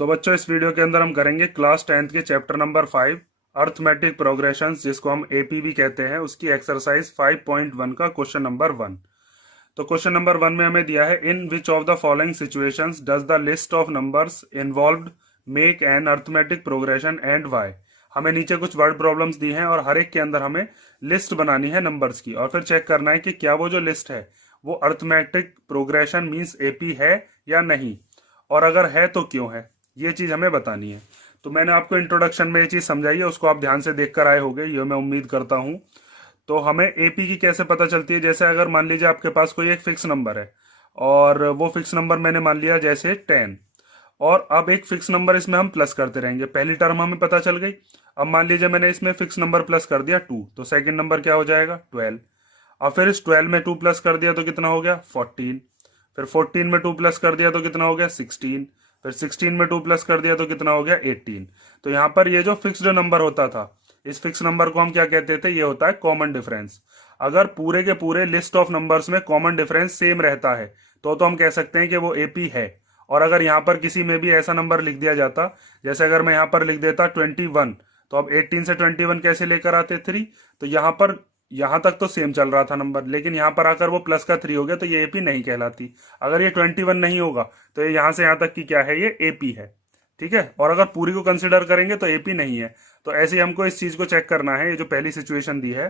तो बच्चों इस वीडियो के अंदर हम करेंगे क्लास 10th के चैप्टर नंबर 5 अर्थमेटिक प्रोग्रेशंस जिसको हम एपी भी कहते हैं उसकी एक्सरसाइज 5.1 का क्वेश्चन नंबर 1। तो क्वेश्चन नंबर 1 में हमें दिया है in which of the following situations does the list of numbers involved make an arithmetic progression and why. हमें नीचे कुछ वर्ड प्रॉब्लम्स दी हैं और हर एक के अंदर हमें लिस्ट बनानी है नंबर्स की और फिर चेक करना है कि क्या वो जो लिस्ट है वो अर्थमेटिक प्रोग्रेशन मींस एपी है या नहीं, और अगर है तो क्यों है, ये चीज हमें बतानी है। तो मैंने आपको इंट्रोडक्शन में ये चीज समझाई है, उसको आप ध्यान से देख कर आए होंगे, ये मैं उम्मीद करता हूं। तो हमें एपी की कैसे पता चलती है, जैसे अगर मान लीजिए आपके पास कोई एक फिक्स नंबर है और वो फिक्स नंबर मैंने मान लिया जैसे 10, और अब एक फिक्स नंबर इसमें हम प्लस करते रहेंगे। पहली टर्म हमें पता चल गई। अब मान लीजिए मैंने इसमें फिक्स नंबर प्लस कर दिया 2, तो सेकंड नंबर क्या हो जाएगा 12। अब फिर इस 12 में 2 प्लस कर दिया तो कितना हो गया 14। फिर 14 में 2 प्लस कर दिया तो कितना हो गया 16। फिर 16 में 2 प्लस कर दिया तो कितना हो गया 18। तो यहाँ पर ये जो फिक्स्ड नंबर होता था, इस फिक्स नंबर को हम क्या कहते थे, ये होता है कॉमन डिफरेंस। अगर पूरे के पूरे लिस्ट ऑफ नंबर्स में कॉमन डिफरेंस सेम रहता है तो हम कह सकते हैं कि वो एपी है। और अगर यहाँ पर किसी में भी ऐसा नंबर लिख दिया जाता, जैसे अगर मैं यहाँ पर लिख देता 21, तो अब 18 से 21 कैसे लेकर आते 3, तो यहाँ पर यहाँ तक तो सेम चल रहा था नंबर, लेकिन यहाँ पर आकर वो प्लस का 3 हो गया तो ये एपी नहीं कहलाती। अगर ये 21 नहीं होगा तो ये यहाँ से यहाँ तक की क्या है, ये एपी है। ठीक है, और अगर पूरी को कंसिडर करेंगे तो एपी नहीं है। तो ऐसे ही हमको इस चीज को चेक करना है। ये जो पहली सिचुएशन दी है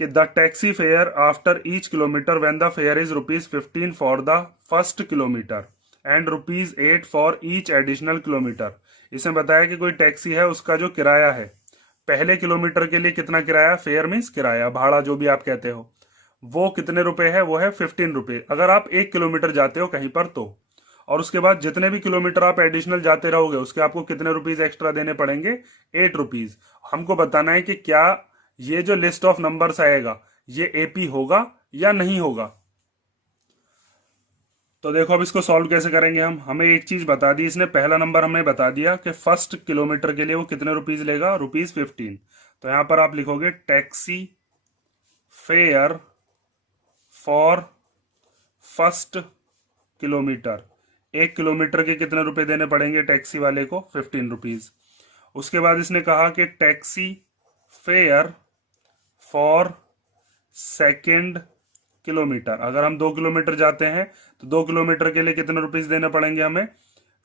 कि the taxi fare after each kilometre when the fair is ₹15 for the first kilometre and ₹8 for each additional kilometre. इसमें बताया कि कोई टैक्सी है, उसका जो किराया है पहले किलोमीटर के लिए कितना किराया, फेयर मीन्स किराया, भाड़ा जो भी आप कहते हो, वो कितने रुपए है, वो है 15 रुपए अगर आप 1 किलोमीटर जाते हो कहीं पर तो। और उसके बाद जितने भी किलोमीटर आप एडिशनल जाते रहोगे उसके आपको कितने रुपीज एक्स्ट्रा देने पड़ेंगे, 8 रुपीज। हमको बताना है कि क्या ये जो लिस्ट ऑफ नंबर्स आएगा ये एपी होगा या नहीं होगा। तो देखो अब इसको सॉल्व कैसे करेंगे हम। हमें एक चीज बता दी इसने, पहला नंबर हमें बता दिया कि फर्स्ट किलोमीटर के लिए वो कितने रुपीज लेगा, ₹15। तो यहां पर आप लिखोगे taxi fare for first kilometre. 1 kilometre के कितने रुपए देने पड़ेंगे टैक्सी वाले को, 15 रुपीज। उसके बाद इसने कहा कि taxi fare for second kilometre. अगर हम 2 किलोमीटर जाते हैं तो 2 किलोमीटर के लिए कितने रुपीज देने पड़ेंगे हमें,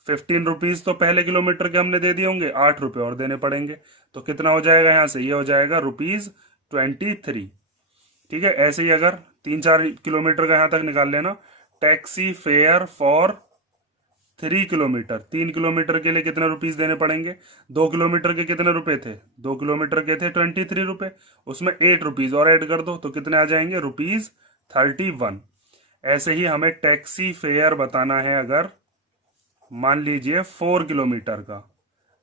15 रुपीज। तो पहले किलोमीटर के हमने दे दिए होंगे, 8 रुपए और देने पड़ेंगे। तो कितना हो जाएगा यहां से, ये हो जाएगा ₹23। ठीक है, ऐसे ही अगर 3-4 किलोमीटर का यहां तक निकाल लेना, taxi fare for 3 kilometre. 3 kilometre के लिए कितने रुपीज देने पड़ेंगे, 2 किलोमीटर के कितने रुपए थे, 2 किलोमीटर के थे 23 रुपए, उसमें 8 रुपीज और ऐड कर दो तो कितने आ जाएंगे, ₹31। ऐसे ही हमें टैक्सी फेयर बताना है अगर मान लीजिए 4 किलोमीटर का,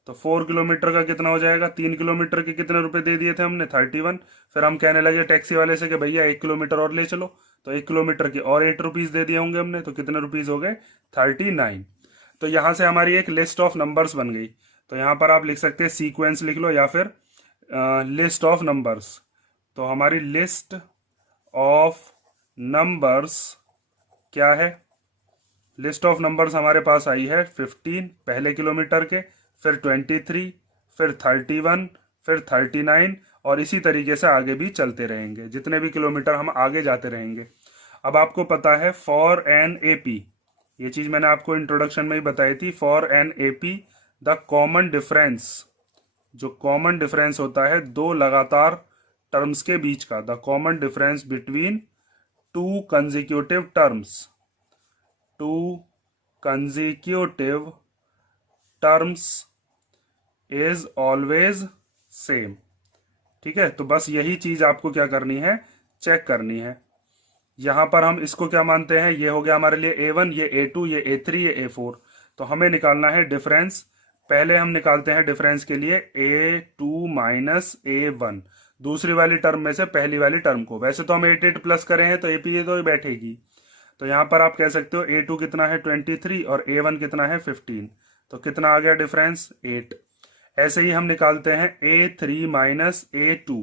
तो 4 किलोमीटर का कितना हो जाएगा, 3 किलोमीटर के कितने रुपए दे दिए थे हमने, 31। फिर हम कहने लगे टैक्सी वाले से कि भैया 1 किलोमीटर और ले चलो, तो 1 किलोमीटर के और 8 रुपीज दे दिए होंगे हमने, तो कितने रुपीज हो गए, 39। तो यहां से हमारी एक लिस्ट ऑफ नंबर्स बन गई। तो यहां पर आप लिख सकते हैं सीक्वेंस लिख लो या फिर लिस्ट ऑफ नंबर्स। तो हमारी लिस्ट ऑफ नंबर्स क्या है, लिस्ट ऑफ नंबर्स हमारे पास आई है 15 पहले किलोमीटर के, फिर 23, फिर 31, फिर 39, और इसी तरीके से आगे भी चलते रहेंगे जितने भी किलोमीटर हम आगे जाते रहेंगे। अब आपको पता है फॉर एन एपी, ये चीज मैंने आपको इंट्रोडक्शन में ही बताई थी, for an AP the common difference, जो कॉमन डिफरेंस होता है दो लगातार टर्म्स के बीच का, the common difference between two consecutive terms, to consecutive terms is always same. ठीक है, तो बस यही चीज आपको क्या करनी है, चेक करनी है। यहां पर हम इसको क्या मानते हैं, ये हो गया हमारे लिए A1, ये A2, ये A3, ये A4। तो हमें निकालना है डिफरेंस। पहले हम निकालते हैं डिफरेंस के लिए A2 माइनस A1, दूसरी वाली टर्म में से पहली वाली टर्म को। वैसे तो हम 8 प्लस करे हैं तो एपी तो ही बैठेगी। तो यहां पर आप कह सकते हो A2 कितना है 23 और A1 कितना है 15, तो कितना आ गया डिफरेंस 8। ऐसे ही हम निकालते हैं A3 माइनस A2।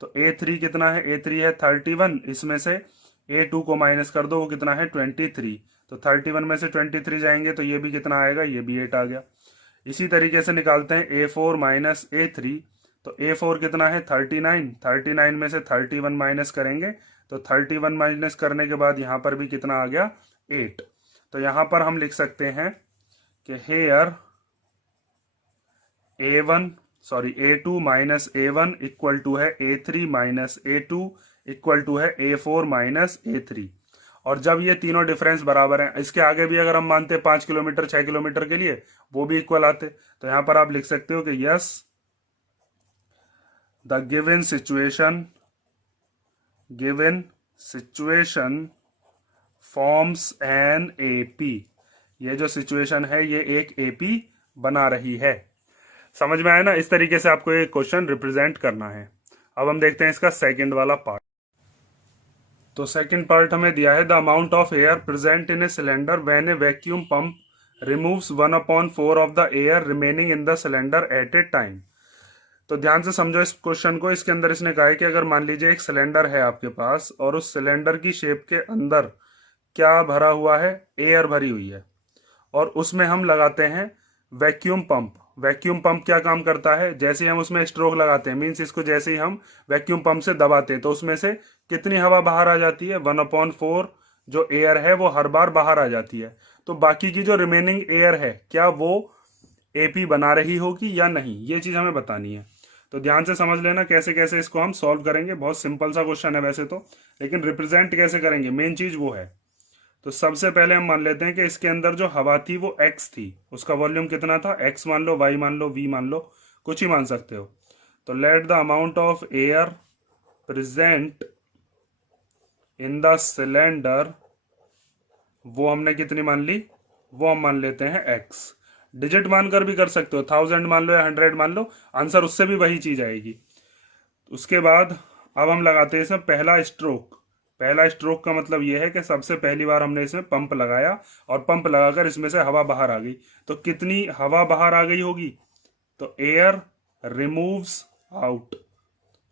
तो A3 कितना है, A3 है 31, इसमें से A2 को माइनस कर दो, वो कितना है 23, तो 31 में से 23 जाएंगे तो ये भी कितना आएगा, ये भी 8 आ गया। इसी तरीके से निकालते हैं A4 माइनस A3, तो A4 कितना है 39, 39 में से 31 माइनस करेंगे तो 31 माइनस करने के बाद यहाँ पर भी कितना आ गया 8। तो यहाँ पर हम लिख सकते हैं कि here A2 minus A1 equal to है A3 minus A2 equal to है A4 माइनस A3। और जब ये तीनों डिफरेंस बराबर हैं, इसके आगे भी अगर हम मानते 5 किलोमीटर 6 किलोमीटर के लिए वो भी इक्वल आते, तो यहां पर आप लिख सकते हो कि yes the given situation forms an AP. ये जो सिचुएशन है ये एक एपी बना रही है। समझ में आया ना? इस तरीके से आपको ये क्वेश्चन रिप्रेजेंट करना है। अब हम देखते हैं इसका सेकंड वाला पार्ट। तो सेकंड पार्ट हमें दिया है the amount of air present in a cylinder when A vacuum pump removes 1/4 of the air remaining in the cylinder eight A time. तो ध्यान से समझो इस क्वेश्चन को। इसके अंदर इसने कहा है कि अगर मान लीजिए एक सिलेंडर है आपके पास और उस सिलेंडर की शेप के अंदर क्या भरा हुआ है, एयर भरी हुई है, और उसमें हम लगाते हैं वैक्यूम पंप। वैक्यूम पंप क्या काम करता है, जैसे ही हम उसमें स्ट्रोक लगाते हैं, मीन्स इसको जैसे ही हम वैक्यूम पंप से दबाते हैं तो उसमें से कितनी हवा बाहर आ जाती है, 1/4 जो एयर है वो हर बार बाहर आ जाती है। तो बाकी की जो रिमेनिंग एयर है क्या वो एपी बना रही होगी या नहीं, ये चीज हमें बतानी है। तो ध्यान से समझ लेना कैसे कैसे इसको हम सॉल्व करेंगे। बहुत सिंपल सा क्वेश्चन है वैसे तो, लेकिन रिप्रेजेंट कैसे करेंगे मेन चीज वो है। तो सबसे पहले हम मान लेते हैं कि इसके अंदर जो हवा थी वो x थी, उसका वॉल्यूम कितना था, x मान लो, y मान लो, v मान लो, कुछ ही मान सकते हो। तो let the amount of air present in the cylinder, वो हमने कितनी मान ली, वो हम मान लेते हैं x। डिजिट मानकर भी कर सकते हो, 1000 मान लो या 100 मान लो, आंसर उससे भी वही चीज आएगी। उसके बाद अब हम लगाते हैं इसमें पहला स्ट्रोक। पहला स्ट्रोक का मतलब यह है कि सबसे पहली बार हमने इसमें पंप लगाया और पंप लगाकर इसमें से हवा बाहर आ गई। तो कितनी हवा बाहर आ गई होगी, तो एयर रिमूव्स आउट,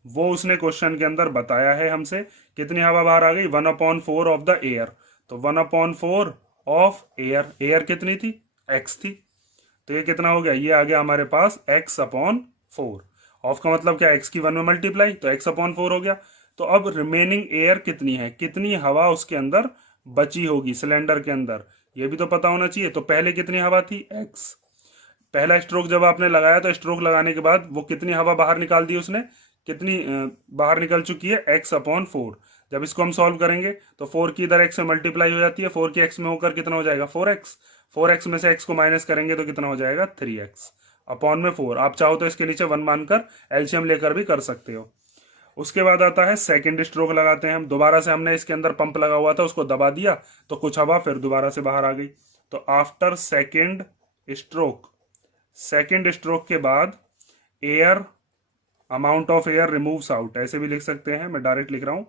वो उसने क्वेश्चन के अंदर बताया है हमसे। कितनी हवा बाहर आ गई, 1/4 ऑफ द एयर। तो 1/4 ऑफ एयर, एयर कितनी थी, एक्स थी। तो ये कितना हो गया, ये आ गया हमारे पास x/4। ऑफ का मतलब क्या, x की 1 में मल्टीप्लाई, तो x/4 हो गया। तो अब रिमेनिंग एयर कितनी है, कितनी हवा उसके अंदर बची होगी सिलेंडर के अंदर, ये भी तो पता होना चाहिए। तो पहले कितनी हवा थी, x। पहला स्ट्रोक जब आपने लगाया तो स्ट्रोक लगाने के बाद वो कितनी हवा बाहर निकाल दी उसने, कितनी बाहर निकल चुकी है, x/4। जब इसको हम सॉल्व करेंगे तो 4 की इधर x में मल्टीप्लाई हो जाती है, 4 की x में होकर कितना हो जाएगा, 4x। 4x में से x को माइनस करेंगे तो कितना हो जाएगा, 3x अपॉन में 4। आप चाहो तो इसके नीचे 1 मानकर एलसीएम लेकर भी कर सकते हो। उसके बाद आता है सेकंड स्ट्रोक लगाते हैं हम। दोबारा से हमने इसके अंदर पंप लगा हुआ था, उसको दबा दिया तो कुछ हवा फिर दोबारा से बाहर आ गई। तो आफ्टर सेकंड स्ट्रोक के बाद air, amount of air removes out, ऐसे भी लिख सकते हैं, मैं डायरेक्ट लिख रहा हूं,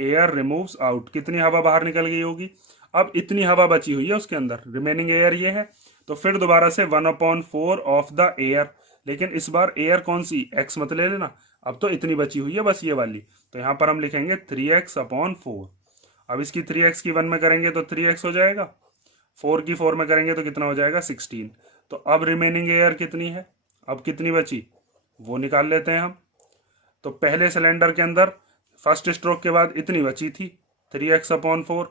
एयर रिमूव्स आउट, कितनी हवा बाहर निकल गई होगी। अब इतनी हवा बची हुई है उसके अंदर, रिमेनिंग एयर ये है। तो फिर दोबारा से 1/4 ऑफ द एयर, लेकिन इस बार एयर कौन सी, एक्स मत ले लेना, अब तो इतनी बची हुई है बस ये वाली। तो यहां पर हम लिखेंगे 3x/4। अब इसकी 3x की 1 में करेंगे तो 3x हो जाएगा, 4 की 4 में करेंगे तो कितना हो जाएगा, 16। तो अब रिमेनिंग एयर कितनी है, अब कितनी बची वो निकाल लेते हैं हम। तो पहले सिलेंडर के अंदर फर्स्ट स्ट्रोक के बाद इतनी बची थी 3x/4,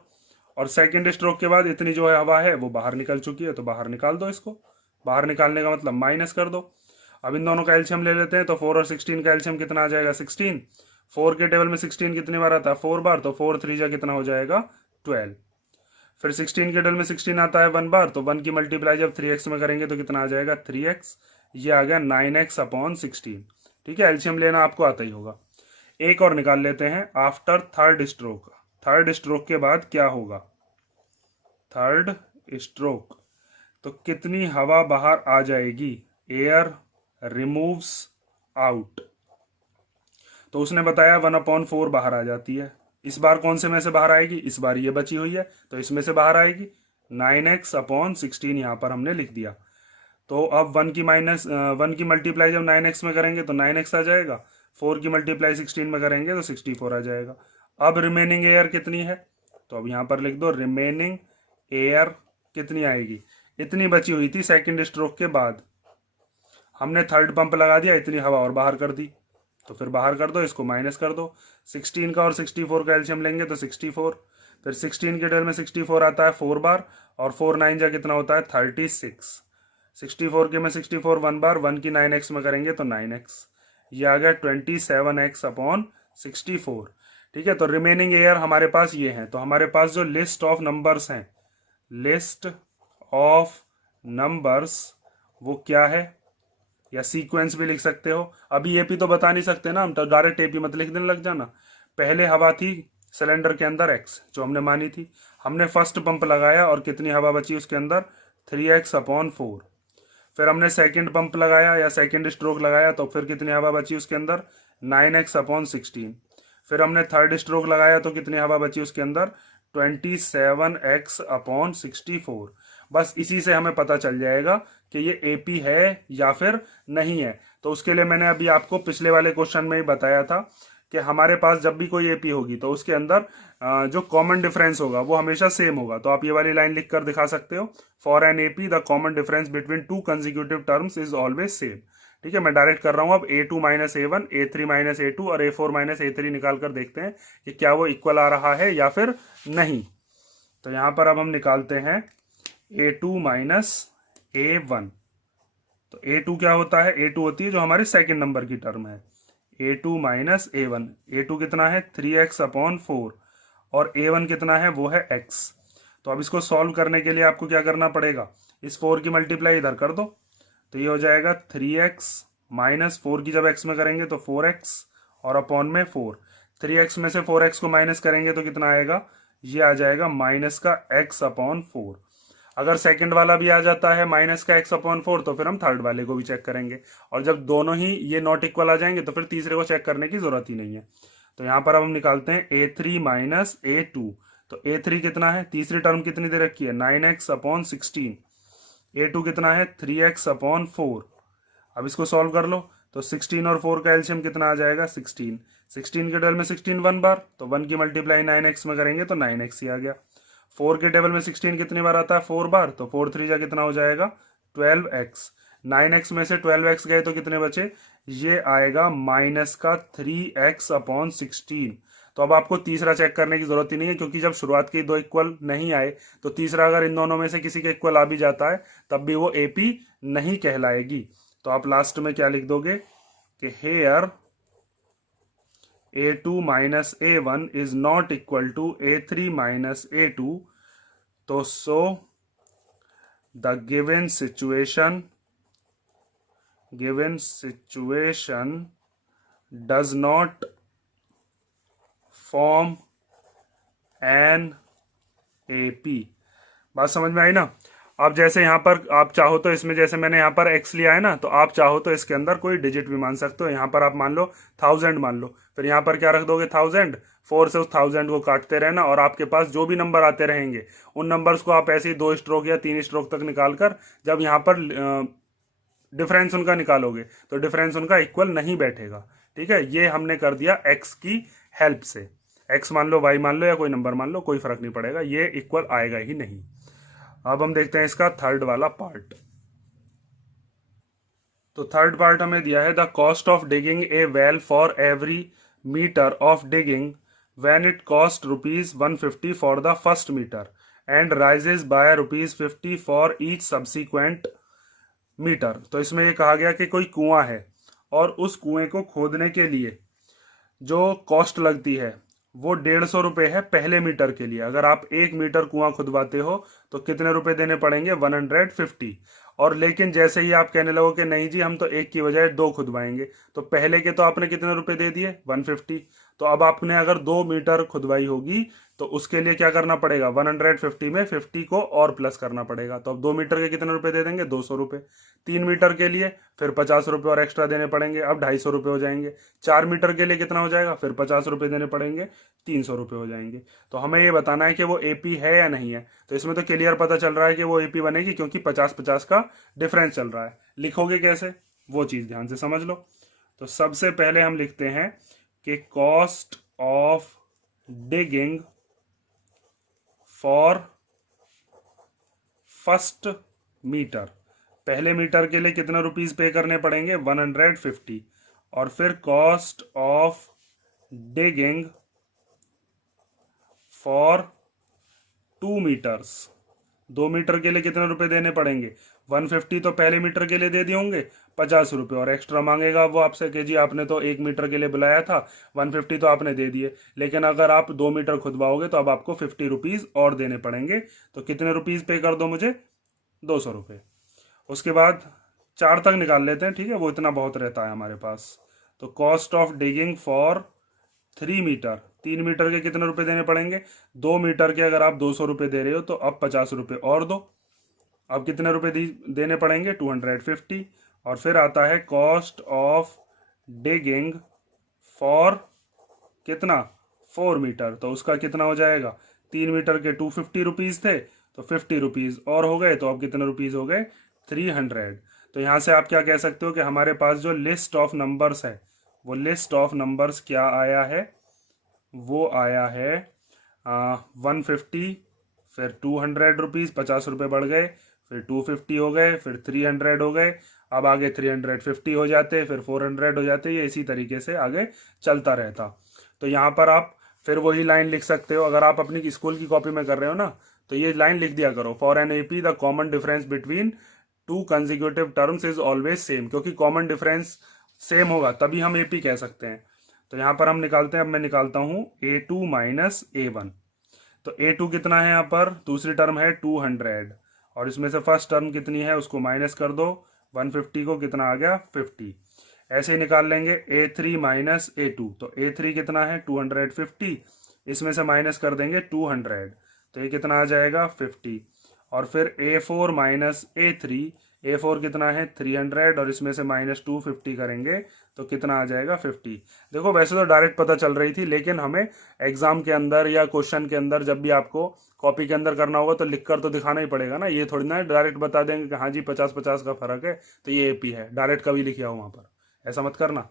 और सेकंड स्ट्रोक के बाद इतनी जो है हवा है वो बाहर निकल चुकी है। तो बाहर निकाल दो इसको, बाहर निकालने का मतलब माइनस कर दो। अब इन दोनों का एलसीएम ले लेते हैं, तो 4 और 16 का एलसीएम कितना आ जाएगा, 16। 4 के टेबल में 16 कितनी बार आता है, 4 बार, तो 4 3 जा कितना हो जाएगा, 12। फिर 16 के टेबल में 16 आता है 1 बार, तो 1 की मल्टीप्लाई जब 3x में करेंगे तो कितना आ जाएगा, 3x। ये आ गया 9x/16। ठीक है, एलसीएम लेना आपको आता ही होगा। एक और निकाल लेते हैं after third stroke. Third stroke के बाद क्या होगा, थर्ड स्ट्रोक, तो कितनी हवा बाहर आ जाएगी, एयर रिमूव्स आउट। तो उसने बताया 1/4 बाहर आ जाती है। इस बार कौन से में से बाहर आएगी, इस बार ये बची हुई है तो इसमें से बाहर आएगी, 9x/16 यहां पर हमने लिख दिया। तो अब 1 की मल्टीप्लाई जब 9x में करेंगे तो 9x आ जाएगा, 4 की मल्टीप्लाई 16 में करेंगे तो 64 आ जाएगा। अब रिमेनिंग एयर कितनी है, तो अब यहां पर लिख दो रिमेनिंग एयर कितनी आएगी, इतनी बची हुई थी सेकंड स्ट्रोक के बाद, हमने थर्ड पंप लगा दिया, इतनी हवा और बाहर कर दी, तो फिर बाहर कर दो, इसको माइनस कर दो। 16 का और 64 का एलसीएम लेंगे तो 64, फिर 16 के टेल में 64 आता है 4 बार, और 4 9 जा कितना होता है 36। 64 के में 64 1 बार, 1 की 9x में करेंगे तो 9x, ये आ गया 27x अपॉन 64। ठीक है, तो रिमेनिंग एयर हमारे पास ये है। तो हमारे पास जो लिस्ट ऑफ नंबर्स हैं, लिस्ट ऑफ नंबर्स वो क्या है, या सीक्वेंस भी लिख सकते हो। अभी एपी तो बता नहीं सकते ना हम, तो डायरेक्ट एपी मत लिख देने लग जाना। पहले हवा थी सिलेंडर के अंदर एक्स, जो हमने मानी थी, हमने फर्स्ट पंप लगाया और कितनी हवा बची उसके अंदर 3x अपॉन 4। फिर हमने सेकंड पंप लगाया या सेकंड स्ट्रोक लगाया तो फिर कितनी हवा बची उसके अंदर 9x अपॉन 16। फिर हमने थर्ड स्ट्रोक लगाया तो कितनी हवा बची उसके अंदर 27x अपॉन 64। बस इसी से हमें पता चल जाएगा कि ये एपी है या फिर नहीं है। तो उसके लिए मैंने अभी आपको पिछले वाले क्वेश्चन में ही बताया था कि हमारे पास जब भी कोई एपी होगी तो उसके अंदर जो कॉमन डिफरेंस होगा वो हमेशा सेम होगा। तो आप ये वाली लाइन लिख कर दिखा सकते हो, for an AP the common difference between two consecutive terms is always same. ठीक है, मैं डायरेक्ट कर रहा हूं अब A2 minus A1, A3 minus A2 और A4 माइनस A3 निकाल कर देखते हैं कि क्या वो इक्वल आ रहा है या फिर नहीं। तो यहां पर अब हम निकालते हैं A2 माइनस A1। तो A2 क्या होता है, A2 होती है जो हमारे सेकंड नंबर की टर्म है, A2 माइनस A1। A2 कितना है 3x अपॉन 4, और A1 कितना है वो है x। तो अब इसको सॉल्व करने के लिए आपको क्या करना पड़ेगा, इस 4 की मल्टीप्लाई इधर कर दो, तो ये हो जाएगा 3x माइनस 4 की जब x में करेंगे तो 4x और अपॉन में 4। 3x में से 4x को माइनस करेंगे तो कितना आएगा, ये आ जाएगा माइनस का x अपॉन 4। अगर सेकंड वाला भी आ जाता है माइनस का x अपॉन 4 तो फिर हम थर्ड वाले को भी चेक करेंगे, और जब दोनों ही ये नॉट इक्वल आ जाएंगे तो फिर तीसरे को चेक करने की जरूरत ही नहीं है। तो यहां पर अब हम निकालते हैं A3 माइनस A2। तो A3 कितना है, तीसरी टर्म कितनी दे रखी है 9x अपॉन 16। A2 कितना है 3x अपॉन 4। अब इसको सॉल्व कर लो, तो 16 और 4 का एलसीएम कितना आ जाएगा 16। 16 के टेबल में 16 1 बार, तो 1 की मल्टीप्लाई 9x में करेंगे तो 9x ही आ गया। 4 के टेबल में 16 कितनी बार आता है 4 बार, तो 4 3 जा कितना हो जाएगा 12x। 9x में से 12x गए तो कितने बचे, ये आएगा माइनस का 3x अपॉन 16। तो अब आपको तीसरा चेक करने की जरूरत ही नहीं है, क्योंकि जब शुरुआत के दो इक्वल नहीं आए तो तीसरा अगर इन दोनों में से किसी के इक्वल आ भी जाता है तब भी वो एपी नहीं कहलाएगी। तो आप लास्ट में क्या लिख दोगे कि here A2 minus A1 is not equal to A3 minus A2। तो so the given situation does not form an AP. बात समझ में आई ना। अब जैसे यहाँ पर आप चाहो तो इसमें, जैसे मैंने यहाँ पर x लिया है ना, तो आप चाहो तो इसके अंदर कोई डिजिट भी मान सकते हो। यहाँ पर आप मान लो 1000 मान लो, फिर यहाँ पर क्या रख दोगे 1000, 4 से उस 1000 को काटते रहना, और आपके पास जो भी नंबर आते रहेंगे उन नंबर्स को आप ऐसे ही 2 स्ट्रोक या 3 स्ट्रोक तक निकाल कर जब यहाँ पर डिफरेंस उनका निकालोगे तो डिफरेंस उनका इक्वल नहीं बैठेगा। ठीक है, ये हमने कर दिया x की हेल्प से। x मान लो, y मान लो, या कोई नंबर मान लो, कोई फर्क नहीं पड़ेगा, ये इक्वल आएगा ही नहीं। अब हम देखते हैं इसका थर्ड वाला पार्ट। तो थर्ड पार्ट हमें दिया है the cost of digging a well for every metre of digging when it cost ₹150 for the first metre and rises by ₹50 for each subsequent metre. तो इसमें ये कहा गया कि कोई कुआं है और उस कुएं को खोदने के लिए जो कॉस्ट लगती है वो 150 रुपये है पहले मीटर के लिए। अगर आप 1 मीटर कुआं खुदवाते हो तो कितने रुपए देने पड़ेंगे 150। और लेकिन जैसे ही आप कहने लगो कि नहीं जी हम तो 1 की बजाय 2 खुदवाएंगे, तो पहले के तो आपने कितने रुपए दे दिए 150। तो अब आपने अगर 2 मीटर खुदवाई होगी तो उसके लिए क्या करना पड़ेगा 150 में 50 को और प्लस करना पड़ेगा। तो अब 2 मीटर के कितने रुपए दे देंगे 200 रुपये। 3 मीटर के लिए फिर 50 रुपये और एक्स्ट्रा देने पड़ेंगे, अब 250 रुपये हो जाएंगे। 4 मीटर के लिए कितना हो जाएगा, फिर 50 रुपये देने पड़ेंगे, 300 रुपये हो जाएंगे। तो हमें ये बताना है कि वो एपी है या नहीं है। तो इसमें तो क्लियर पता चल रहा है कि वो एपी बनेगी, क्योंकि 50-50 का डिफरेंस चल रहा है। लिखोगे कैसे वो चीज ध्यान से समझ लो। तो सबसे पहले हम लिखते हैं कि cost of digging for first metre, पहले मीटर के लिए कितने रुपीस पे करने पड़ेंगे 150, और फिर cost of digging for 2 metres, 2 metre के लिए कितने रुपए देने पड़ेंगे 150 तो पहले मीटर के लिए दे दिए होंगे, 50 रुपये और एक्स्ट्रा मांगेगा वो आपसे कि जी आपने तो 1 मीटर के लिए बुलाया था, 150 तो आपने दे दिए, लेकिन अगर आप 2 मीटर खुदवाओगे तो अब आपको 50 रुपीज़ और देने पड़ेंगे। तो कितने रुपीज़ पे कर दो मुझे 200 रुपये। उसके बाद 4 तक निकाल लेते हैं, ठीक है, वो इतना बहुत रहता है हमारे पास। तो cost of digging for 3 metre, 3 metre के कितने रुपए देने पड़ेंगे 2 मीटर के अगर आप 200 रुपये दे रहे हो तो अब 50 रुपये और दो, अब कितने रुपए देने पड़ेंगे 250। और फिर आता है कॉस्ट ऑफ डिगिंग फॉर कितना 4 मीटर, तो उसका कितना हो जाएगा 3 मीटर के 250 रुपीज़ थे तो 50 रुपीज़ और हो गए, तो अब कितने रुपीज़ हो गए 300। तो यहाँ से आप क्या कह सकते हो कि हमारे पास जो लिस्ट ऑफ नंबर्स है वो लिस्ट ऑफ नंबर्स क्या आया है, वो आया है 150, फिर 200 रुपीज़ 50 रुपये बढ़ गए, फिर 250 हो गए, फिर 300 हो गए, अब आगे 350 हो जाते, फिर 400 हो जाते, ये इसी तरीके से आगे चलता रहता। तो यहाँ पर आप फिर वही लाइन लिख सकते हो, अगर आप अपनी स्कूल की कॉपी में कर रहे हो ना तो ये लाइन लिख दिया करो, for an AP the common difference between 2 consecutive terms is always same, क्योंकि कॉमन डिफरेंस सेम होगा तभी हम एपी कह सकते हैं। तो यहाँ पर हम निकालते हैं, अब मैं निकालता हूँ A2 माइनस A1। तो A2 कितना है यहाँ पर, दूसरी टर्म है 200, और इसमें से फर्स्ट टर्म कितनी है उसको माइनस कर दो, 150 को कितना आ गया 50। ऐसे ही निकाल लेंगे A3 माइनस A2, तो A3 कितना है 250, इसमें से माइनस कर देंगे 200, तो ये कितना आ जाएगा 50। और फिर A4 माइनस A3, A4 कितना है 300, और इसमें से माइनस 250 करेंगे तो कितना आ जाएगा 50। देखो वैसे तो डायरेक्ट पता चल रही थी, लेकिन हमें एग्जाम के अंदर या क्वेश्चन के अंदर जब भी आपको कॉपी के अंदर करना होगा तो लिख कर तो दिखाना ही पड़ेगा ना, ये थोड़ी ना डायरेक्ट बता देंगे कि हाँ जी 50-50 का फर्क है तो ये एपी है, डायरेक्ट कभी लिखे हो वहाँ पर, ऐसा मत करना।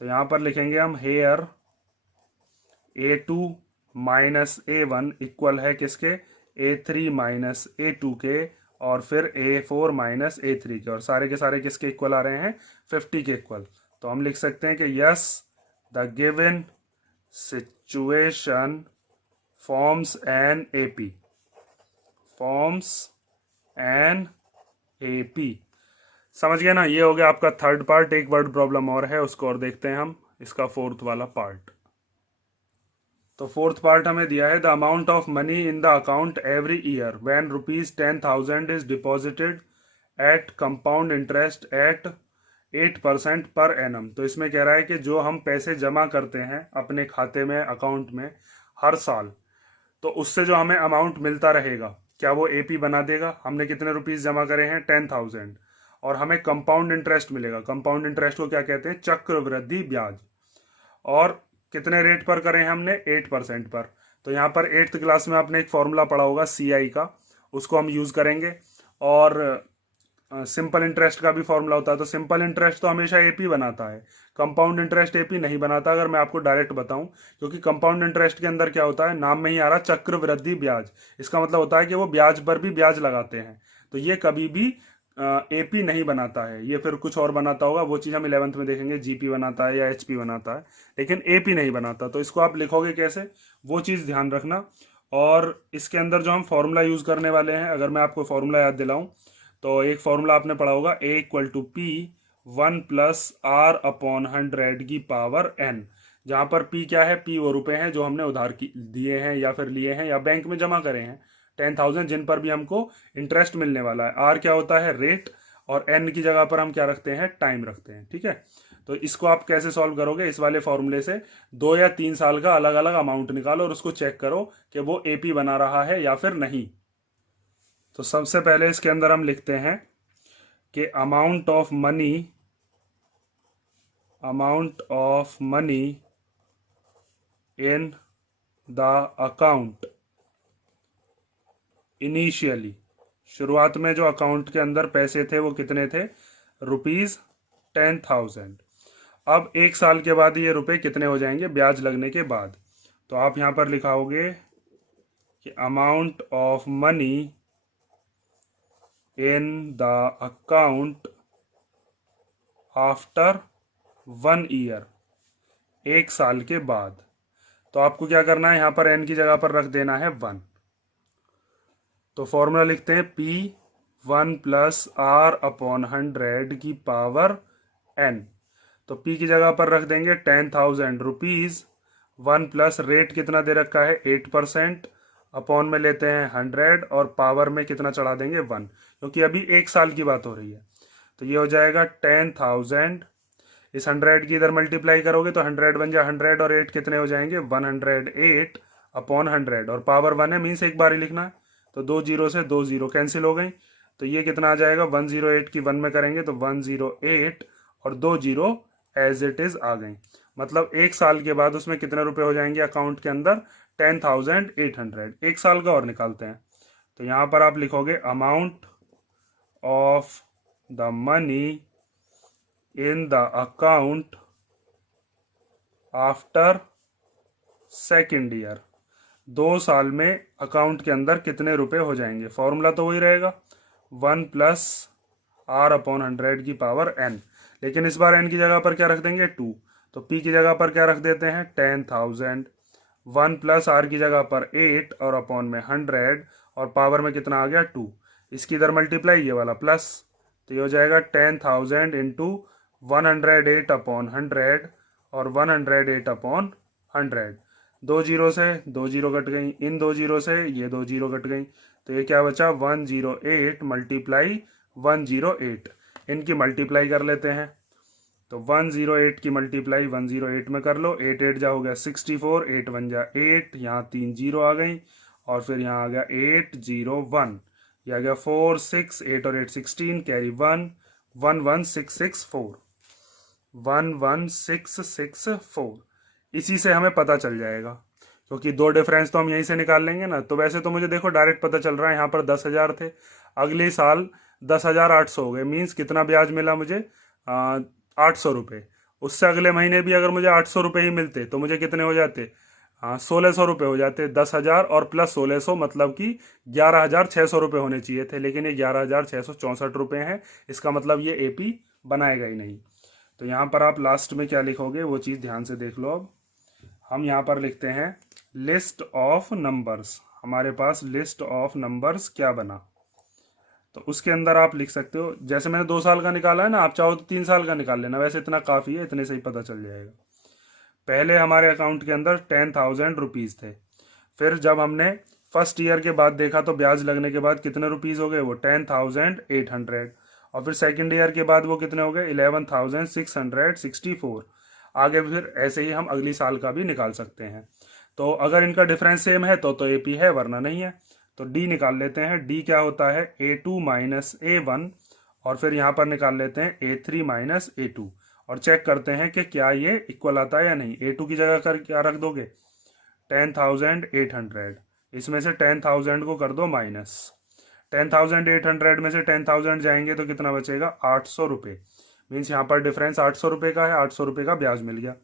तो यहाँ पर लिखेंगे हम hair A2 minus A1 equal है किसके A3 माइनस A2 के, और फिर A4 माइनस A3 के, और सारे के सारे किसके इक्वल आ रहे हैं 50 के इक्वल। तो हम लिख सकते हैं कि yes the given situation forms an AP, forms an AP. समझ गए ना, ये हो गया आपका थर्ड पार्ट। एक वर्ड प्रॉब्लम और है, उसको और देखते हैं हम, इसका फोर्थ वाला पार्ट। तो फोर्थ पार्ट हमें दिया है the amount of money in the account every year when ₹10,000 is deposited at compound interest at 8% per annum. तो इसमें कह रहा है कि जो हम पैसे जमा करते हैं अपने खाते में अकाउंट में हर साल, तो उससे जो हमें अमाउंट मिलता रहेगा क्या वो एपी बना देगा। हमने कितने रुपीस जमा करे हैं 10,000, और हमें कंपाउंड इंटरेस्ट मिलेगा। कंपाउंड इंटरेस्ट को क्या कहते हैं चक्रवृद्धि ब्याज, और कितने रेट पर करें हमने 8% पर। तो यहाँ पर 8th क्लास में आपने एक फॉर्मूला पढ़ा होगा CI का, उसको हम यूज़ करेंगे। और सिंपल इंटरेस्ट का भी फॉर्मूला होता है, तो सिंपल इंटरेस्ट तो हमेशा एपी बनाता है, कंपाउंड इंटरेस्ट एपी नहीं बनाता, अगर मैं आपको डायरेक्ट बताऊं। क्योंकि कंपाउंड इंटरेस्ट के अंदर क्या होता है, नाम में ही आ रहा चक्रवृद्धि ब्याज, इसका मतलब होता है कि वो ब्याज पर भी ब्याज लगाते हैं। तो ये कभी भी एपी नहीं बनाता है, ये फिर कुछ और बनाता होगा, वो चीज़ हम 11th में देखेंगे, जीपी बनाता है या एचपी बनाता है, लेकिन एपी नहीं बनाता। तो इसको आप लिखोगे कैसे, वो चीज़ ध्यान रखना। और इसके अंदर जो हम फॉर्मूला यूज़ करने वाले हैं, अगर मैं आपको फॉर्मूला याद दिलाऊं तो एक फॉर्मूला आपने पढ़ा होगा A=P 1 + R/100 की पावर n, जहाँ पर P क्या है, P वो रुपए हैं जो हमने उधार दिए हैं या फिर लिए हैं या बैंक में जमा करे हैं 10,000, जिन पर भी हमको इंटरेस्ट मिलने वाला है। R क्या होता है रेट, और n की जगह पर हम क्या रखते हैं टाइम रखते हैं, ठीक है। तो इसको आप कैसे सॉल्व करोगे, इस वाले फॉर्मूले से 2 या 3 साल का अलग अलग अमाउंट निकालो और उसको चेक करो कि वो एपी बना रहा है या फिर नहीं। तो सबसे पहले इसके अंदर हम लिखते हैं कि amount of money in the account initially, शुरुआत में जो अकाउंट के अंदर पैसे थे वो कितने थे ₹10,000। अब 1 साल के बाद ये रुपए कितने हो जाएंगे ब्याज लगने के बाद। तो आप यहां पर लिखाओगे कि amount of money in the account after 1 year, 1 साल के बाद। तो आपको क्या करना है, यहाँ पर n की जगह पर रख देना है 1। तो फॉर्मूला लिखते हैं P1 प्लस R अपॉन 100 की पावर n। तो P की जगह पर रख देंगे 10,000 रुपीज़, 1 प्लस रेट कितना दे रखा है 8%, अपॉन में लेते हैं 100 और पावर में कितना चढ़ा देंगे 1, क्योंकि अभी 1 साल की बात हो रही है। तो ये हो जाएगा 10,000, इस 100 की इधर मल्टीप्लाई करोगे तो 100 बन जाए 100 और 8 कितने हो जाएंगे 108 अपॉन 100 और पावर 1 है, मीन्स एक बार ही लिखना है। तो 2 जीरो से 2 जीरो कैंसिल हो गई, तो ये कितना आ जाएगा 108 की 1 में करेंगे तो 108 और 2 जीरो एज इट इज आ गई। मतलब 1 साल के बाद उसमें कितने रुपए हो जाएंगे अकाउंट के अंदर 10,800। 1 साल का और निकालते हैं। तो यहाँ पर आप लिखोगे amount of the money in the account after second year, 2 साल में अकाउंट के अंदर कितने रुपए हो जाएंगे। फॉर्मूला तो वही रहेगा 1 प्लस R अपॉन 100 की पावर n, लेकिन इस बार n की जगह पर क्या रख देंगे 2। तो P की जगह पर क्या रख देते हैं 10,000, 1 प्लस R की जगह पर 8 और अपॉन में 100 और पावर में कितना आ गया 2। इसकी इधर मल्टीप्लाई ये वाला प्लस, तो ये हो जाएगा 10,000 इंटू 108 अपॉन 100 और 108 अपॉन 100। 2 जीरो से 2 जीरो कट गई, इन 2 जीरो से ये 2 जीरो कट गई, तो ये क्या बचा 108 मल्टीप्लाई 108। इनकी मल्टीप्लाई कर लेते हैं, तो 108 की मल्टीप्लाई 108 में कर लो, 8 8 जा हो गया 64, 8 1 जा 8, यहाँ 3 जीरो आ गई और फिर यहाँ आ गया 801, ये आ गया 4 6, 8 और 8 16, कैरी 1, 11664, 11664। इसी से हमें पता चल जाएगा, क्योंकि दो डिफरेंस तो हम यहीं से निकाल लेंगे ना। तो वैसे तो मुझे देखो डायरेक्ट पता चल रहा है, यहाँ पर 10,000 थे, अगले साल 10,800 हो गए, मीन्स कितना ब्याज मिला मुझे 800 रुपये। उससे अगले महीने भी अगर मुझे 800 रुपये ही मिलते तो मुझे कितने हो जाते 1,600 रुपये हो जाते। 10,000 और प्लस 1,600 मतलब कि 11,600 रुपये होने चाहिए थे, लेकिन ये 11,664 रुपये हैं। इसका मतलब ये AP बनाएगा ही नहीं। तो यहाँ पर आप लास्ट में क्या लिखोगे वो चीज़ ध्यान से देख लो। अब हम यहाँ पर लिखते हैं लिस्ट ऑफ नंबर्स। हमारे पास लिस्ट ऑफ नंबर्स क्या बना, तो उसके अंदर आप लिख सकते हो, जैसे मैंने 2 साल का निकाला है ना, आप चाहो तो 3 साल का निकाल लेना, वैसे इतना काफ़ी है, इतने से ही पता चल जाएगा। पहले हमारे अकाउंट के अंदर 10,000 रुपीज़ थे, फिर जब हमने फर्स्ट ईयर के बाद देखा तो ब्याज लगने के बाद कितने रुपीज़ हो गए वो 10,800, और फिर सेकेंड ईयर के बाद वो कितने हो गए 11,664। आगे फिर ऐसे ही हम अगली साल का भी निकाल सकते हैं। तो अगर इनका डिफरेंस सेम है तो AP है, वरना नहीं है। तो D निकाल लेते हैं। D क्या होता है A2 माइनस A1, और फिर यहाँ पर निकाल लेते हैं A3 माइनस A2 और चेक करते हैं कि क्या ये इक्वल आता है या नहीं। A2 की जगह कर क्या रख दोगे 10,800, इसमें से 10,000 को कर दो माइनस, 10,800 में से 10,000 जाएंगे तो कितना बचेगा 800 रुपये। मीन्स यहाँ पर डिफरेंस 800 रुपये का है, 800 रुपये का ब्याज मिल गया।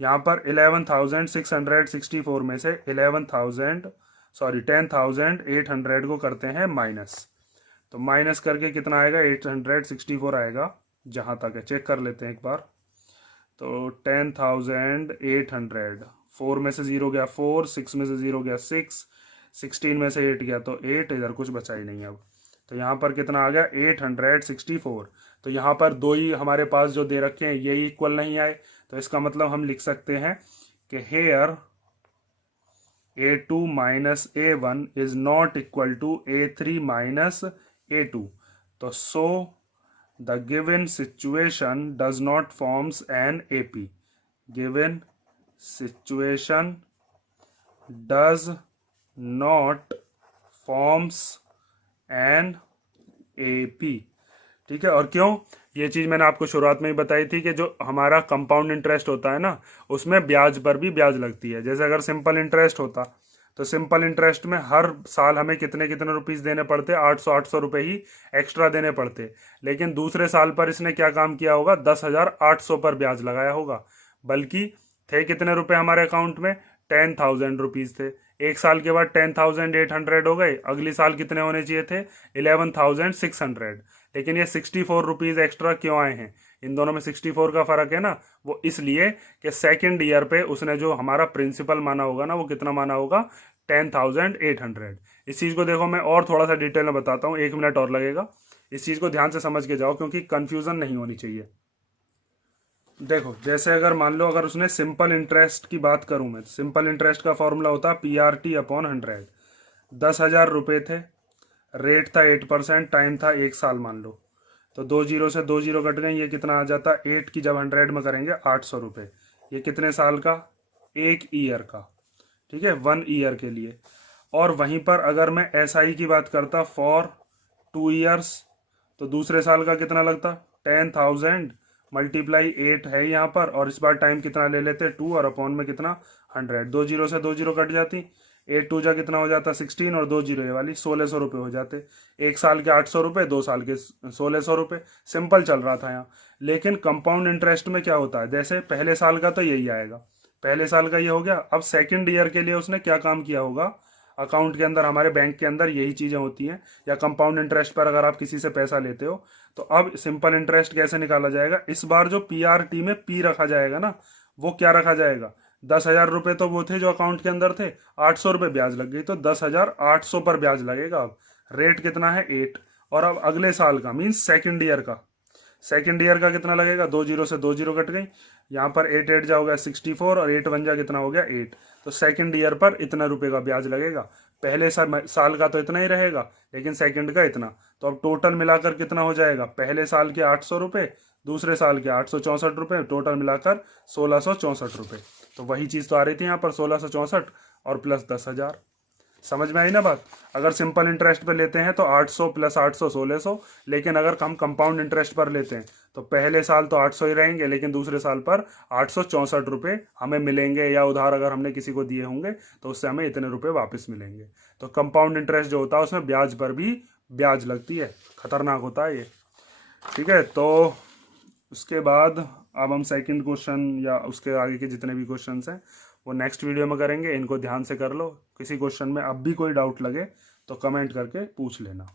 यहाँ पर 11,664 में से 10,800 को करते हैं माइनस, तो माइनस करके कितना आएगा 864 आएगा। जहाँ तक है चेक कर लेते हैं एक बार। तो 10,800, 4 में से 0 गया 4, 6 में से 0 गया 6, 16 में से 8 गया तो 8, इधर कुछ बचा ही नहीं अब। तो यहाँ पर कितना आ गया 864। तो यहाँ पर दो ही हमारे पास जो दे रखे हैं ये इक्वल नहीं आए, तो इसका मतलब हम लिख सकते हैं कि here A2 minus A1 is not equal to A3 minus A2। तो so the given situation does not forms an AP। Given situation does not forms an AP। ठीक है, और क्यों, ये चीज़ मैंने आपको शुरुआत में ही बताई थी कि जो हमारा कंपाउंड इंटरेस्ट होता है ना, उसमें ब्याज पर भी ब्याज लगती है। जैसे अगर सिंपल इंटरेस्ट होता तो सिंपल इंटरेस्ट में हर साल हमें कितने कितने रुपीस देने पड़ते, 800 रुपये ही एक्स्ट्रा देने पड़ते। लेकिन दूसरे साल पर इसने क्या काम किया होगा 10,800 पर ब्याज लगाया होगा। बल्कि थे कितने रुपए हमारे अकाउंट में 10,000 रुपीज़ थे, एक साल के बाद 10,800 हो गए, अगली साल कितने होने चाहिए थे? 11,600। लेकिन ये 64 रुपीज़ एक्स्ट्रा क्यों आए हैं? इन दोनों में 64 का फर्क है ना, वो इसलिए कि सेकेंड ईयर पे उसने जो हमारा प्रिंसिपल माना होगा ना, वो कितना माना होगा? 10,800। इस चीज़ को देखो, मैं और थोड़ा सा डिटेल में बताता हूँ, 1 मिनट और लगेगा। इस चीज़ को ध्यान से समझ के जाओ क्योंकि कंफ्यूजन नहीं होनी चाहिए। देखो, जैसे अगर मान लो अगर उसने सिंपल इंटरेस्ट की बात करूं मैं, तो सिंपल इंटरेस्ट का फॉर्मूला होता है PRT/100। 10,000 रुपये थे, रेट था 8%, टाइम था 1 साल मान लो, तो 2 जीरो से 2 जीरो कट गए, ये कितना आ जाता? 8 की जब 100 में करेंगे 800 रुपये। ये कितने साल का? 1 ईयर का। ठीक है, 1 ईयर के लिए। और वहीं पर अगर मैं SI की बात करता फॉर 2 ईयर्स, तो दूसरे साल का कितना लगता? 10,000 मल्टीप्लाई 8 है यहाँ पर, और इस बार टाइम कितना ले लेते? 2, और अपॉन में कितना? 100। 2 जीरो से 2 जीरो कट जाती, 8 टू जा कितना हो जाता? 16, और 2 जीरो ये वाली 1,600 रुपये हो जाते। 1 साल के 800 रुपये, 2 साल के 1,600 रुपये। सिंपल चल रहा था यहाँ। लेकिन कंपाउंड इंटरेस्ट में क्या होता है, जैसे पहले साल का तो यही आएगा, पहले साल का ये हो गया। अब सेकेंड ईयर के लिए उसने क्या काम किया होगा? अकाउंट के अंदर, हमारे बैंक के अंदर यही चीज़ें होती हैं। या कंपाउंड इंटरेस्ट पर अगर आप किसी से पैसा लेते हो, तो अब सिंपल इंटरेस्ट कैसे निकाला जाएगा? इस बार जो PRT में P रखा जाएगा ना, वो क्या रखा जाएगा? 10,000 रुपये तो वो थे जो अकाउंट के अंदर थे, 800 रुपये ब्याज लग गई, तो 10,800 पर ब्याज लगेगा। अब रेट कितना है? 8। और अब अगले साल का मीन्स सेकेंड ईयर का, सेकेंड ईयर का कितना लगेगा? 2 जीरो से 2 जीरो कट गई, यहाँ पर 8 8 जा हो गया 64, और 8 1 जा कितना हो गया? 8। तो सेकेंड ईयर पर इतना रुपए का ब्याज लगेगा। पहले साल का तो इतना ही रहेगा, लेकिन सेकेंड का इतना। तो अब टोटल मिलाकर कितना हो जाएगा? पहले साल के 800 रुपये, दूसरे साल के 864 रुपये, टोटल मिलाकर 1,664 रुपये। तो वही चीज़ तो आ रही थी यहाँ पर, 1,664 और प्लस 10,000। समझ में आई ना बात? अगर सिंपल इंटरेस्ट पे लेते हैं तो 800 प्लस 800 1,600, लेकिन अगर हम कंपाउंड इंटरेस्ट पर लेते हैं तो पहले साल तो 800 ही रहेंगे, लेकिन दूसरे साल पर 864 रुपये हमें मिलेंगे, या उधार अगर हमने किसी को दिए होंगे तो उससे हमें इतने रुपए वापस मिलेंगे। तो कंपाउंड इंटरेस्ट जो होता है उसमें ब्याज पर भी ब्याज लगती है, खतरनाक होता है ये। ठीक है, तो उसके बाद अब हम सेकंड क्वेश्चन या उसके आगे के जितने भी क्वेश्चन हैं वो नेक्स्ट वीडियो में करेंगे। इनको ध्यान से कर लो, किसी क्वेश्चन में अब भी कोई डाउट लगे तो कमेंट करके पूछ लेना।